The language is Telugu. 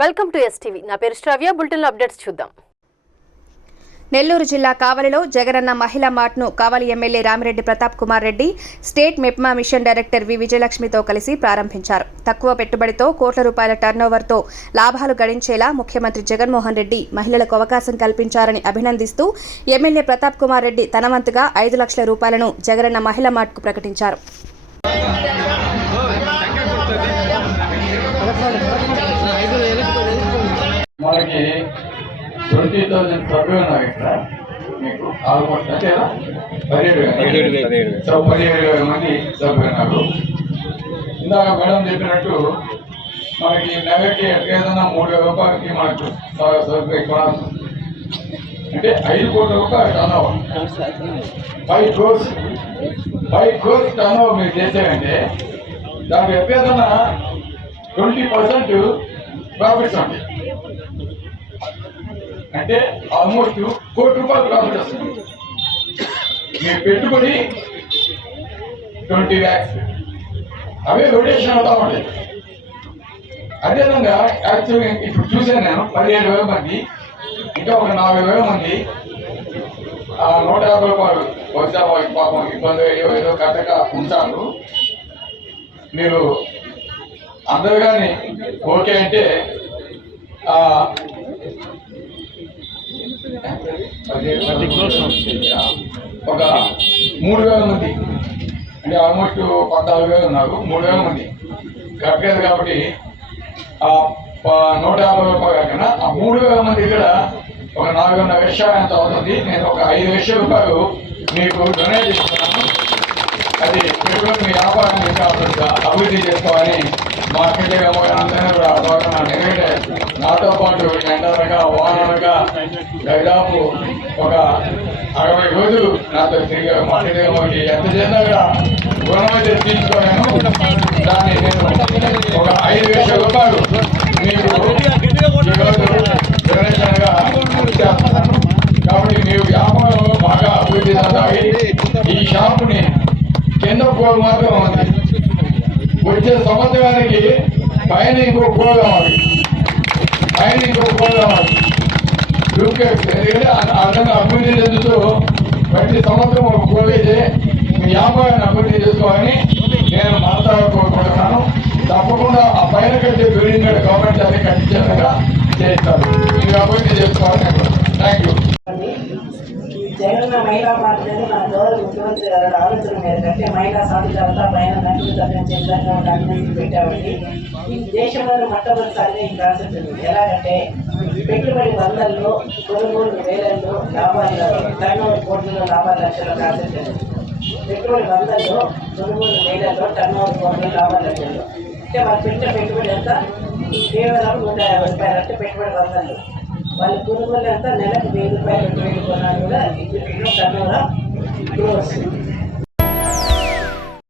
వెల్కమ్ టు ఎస్టీవీ నా పేరు శ్రావ్య. బులెటిన్ అప్డేట్స్ చూద్దాం. నెల్లూరు జిల్లా కావలిలో జగనన్న మహిళా మార్ట్ను Kavali MLA Ramireddy Pratap Kumar Reddy state MEPMA mission director V విజయలక్ష్మితో కలిసి ప్రారంభించారు. తక్కువ పెట్టుబడితో కోట్ల రూపాయల టర్నోవర్తో లాభాలు గడించేలా ముఖ్యమంత్రి జగన్మోహన్ రెడ్డి మహిళలకు అవకాశం కల్పించారని అభినందిస్తూ ఎమ్మెల్యే ప్రతాప్ కుమార్ రెడ్డి తనవంతుగా ఐదు లక్షల రూపాయలను జగనన్న మహిళా మార్ట్కు ప్రకటించారు. మనకి ట్వంటీ థౌసండ్ సభ్యులు ఉన్నారు ఇక్కడ. మీకు ఆల్మోస్ట్ అంతేనా పదిహేడు వేలు. సో పదిహేడు వేల మంది సభ్యులు ఉన్నారు. ఇందాక మేడం చెప్పినట్టు మనకి నెలకి ఏదైనా మూడు వేల రూపాయలకి మనకు కొనాలి అంటే ఐదు కోట్ల రూపాయలు turnover five crores five crores turnover మీరు చేసారంటే దానికి ఎప్పుడైనా ట్వంటీ పర్సెంట్ ప్రాఫిట్స్ ఉంటాయి. అంటే ఆల్మోస్ట్ కోటి రూపాయలు ప్రాఫిట్ వస్తుంది. మీరు పెట్టుకుని ట్వంటీ ల్యాక్స్ అవే రొటేషన్ అవుతా ఉంటాయి. అదేవిధంగా యాక్చువల్గా ఇప్పుడు చూశాను నేను పదిహేడు వేల మంది ఇంకా ఒక నాలుగు వేల మంది నూట యాభై రూపాయలు బహుశా వాళ్ళకి పాపం ఇబ్బంది ఏదో ఏదో కట్టక ఉంటారు మీరు అందరు కానీ ఓకే అంటే ఆ, ఒక మూడు వేల మంది. అంటే ఆల్మోస్ట్ పద్నాలుగు వేలు ఉన్నారు. మూడు వేల మంది. కట్టలేదు కాబట్టి ఆ నూట యాభై రూపాయల కాకుండా ఆ మూడు వేల మంది ఇక్కడ ఒక నాలుగున్నర లక్షలు ఎంత అవుతుంది. నేను ఒక ఐదు లక్షల రూపాయలు మీకు డొనేట్ చేస్తున్నాను. అది పెట్టుకుని మీ వ్యాపారాన్ని అభివృద్ధి- చేసుకోవాలని మా అక్కడే అందరూ అవగాహన ఎందుకంటే నాతో పాటు ఎండనగా వాననగా దాదాపు ఒక అరవై రోజులు నాతో తిరిగి వ్యవహారానికి ఎంత చేసినా కూడా రుణమైతే తీసుకోలేను దాన్ని నేను ఒక ఐదు వేల రూపాయలు మీకు కాబట్టి మీరు వ్యాపారంలో బాగా అభివృద్ధి చెందాలి ఈ షాపుని కింద మాత్రం ఉంది వచ్చే సంవత్సరానికి పైన ఇంకో ఫ్లోర్ కావాలి పైన ఇంకో ఫ్లోర్ కావాలి డూప్లెక్స్ ఎందుకంటే అభివృద్ధి చెందుతూ ప్రతి సంవత్సరం ఒక ఫ్లోర్ అయితే మీ వ్యాపారాన్ని అభివృద్ధి చేసుకోవాలని నేను మనసారా కోరుకుంటున్నాను. తప్పకుండా ఆ పైన కట్టే బిల్డింగ్ గవర్నమెంట్ అది ఖచ్చితంగా చేస్తారు మీరు అభివృద్ధి చేసుకోవాలని థ్యాంక్ యూ జగన్ మహిళా పార్టీ మన గౌరవ ముఖ్యమంత్రి గారి ఆలోచన మేరకు మహిళా సాధికారత పైన నటులు తగ్గించే విధంగా ఒక అభివృద్ధి పెట్టామండి. ఈ దేశంలో మొట్టమొదటిసారిగా ఈ కాన్సెప్ట్ ఉంది ఎలాగంటే పెట్టుబడి వందల్లో కొనుగోలు వేలల్లో లాభాలు టర్నోవర్ కోట్లలో లాభాలు లక్షల కాన్సెప్ట్ ఉంది పెట్టుబడి వందల్లో కొనుగోలు వేలల్లో టర్నోవర్ కోట్లలో లాభాలు లక్షలు అంటే వాళ్ళు పెట్టిన పెట్టుబడి ఎంత? కేవలం నూట యాభై రూపాయలు అంటే పెట్టుబడి వందల్లో వాళ్ళ కొనుగోలు అంతా నెలకు వెయ్యి రూపాయలు రెండు వేలు కొనాలి కూడా. ఇప్పుడు ఎన్నో ఇంటిలో ఇప్పుడు వస్తుంది.